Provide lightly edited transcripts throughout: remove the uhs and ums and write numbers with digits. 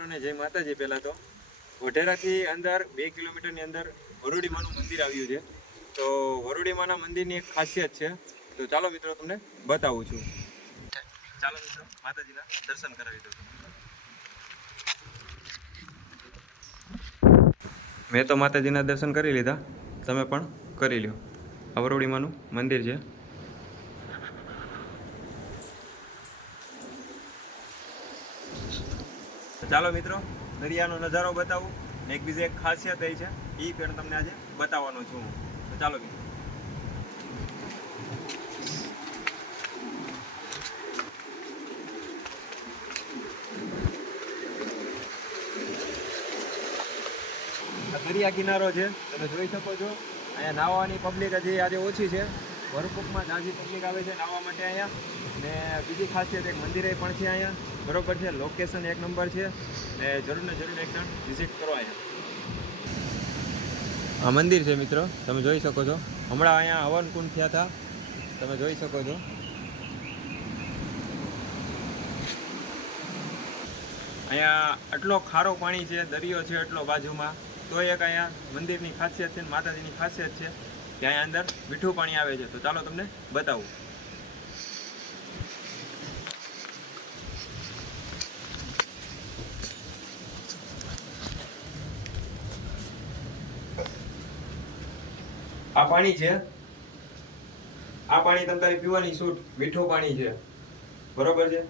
જય માતાજી। પહેલા તો વઢેરાથી અંદર 2 કિલોમીટરની અંદર વરુડી માનું મંદિર આવ્યું છે। તો વરુડી માના મંદિરની એક ખાસિયત છે, તો ચાલો મિત્રો તમને બતાવું છું। ચાલો મિત્રો માતાજીના દર્શન કરાવી દઉં। મેં તો માતાજીના દર્શન કરી લીધા, તમે પણ કરી લ્યો। આ વરુડી માનું મંદિર છે। ચાલો મિત્રો દરિયાનો નજારો બતાવું ને એક બીજી એક ખાસિયત એ છે, એ પણ તમને આજે બતાવવાનો છું। તો ચાલો મિત્રો આ દરિયા કિનારો છે, તમે જોઈ શકો છો। અહીંયા નાહવાની પબ્લિક હજી આજે ઓછી છે, ભરપૂરમાં ઝાઝી પબ્લિક આવે છે નાહવા માટે અહીંયા। ને બીજી ખાસિયત એક મંદિરે પણ છે અહીંયા, બરોબર છે। લોકેશન 1 નંબર છે ને જરૂર ને જરૂર એકદમ વિઝિટ કરો અહીંયા। આ મંદિર છે મિત્રો, તમે જોઈ શકો છો। હમણાં અહીંયા હવન કુંડ થયા હતા, તમે જોઈ શકો છો। અહીંયા આટલો ખારો પાણી છે, દરિયો છે એટલો બાજુમાં, તો એક અહીંયા મંદિરની ખાસિયત છે, માતાજીની ખાસિયત છે કે અહીંયા અંદર મીઠું પાણી આવે છે। તો ચાલો તમને બતાવું। આ પાણી છે, આ પાણી તમારી પીવાની છૂટ, મીઠું પાણી છે, બરોબર છે।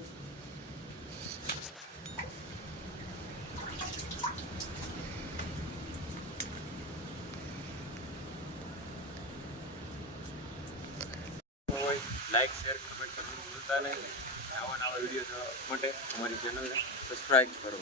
લાઈક શેર કમેન્ટ કરવાનું ભૂલતા નહીં। આવા નવા વિડીયો જોવા માટે અમારી ચેનલને સબસ્ક્રાઇબ કરો।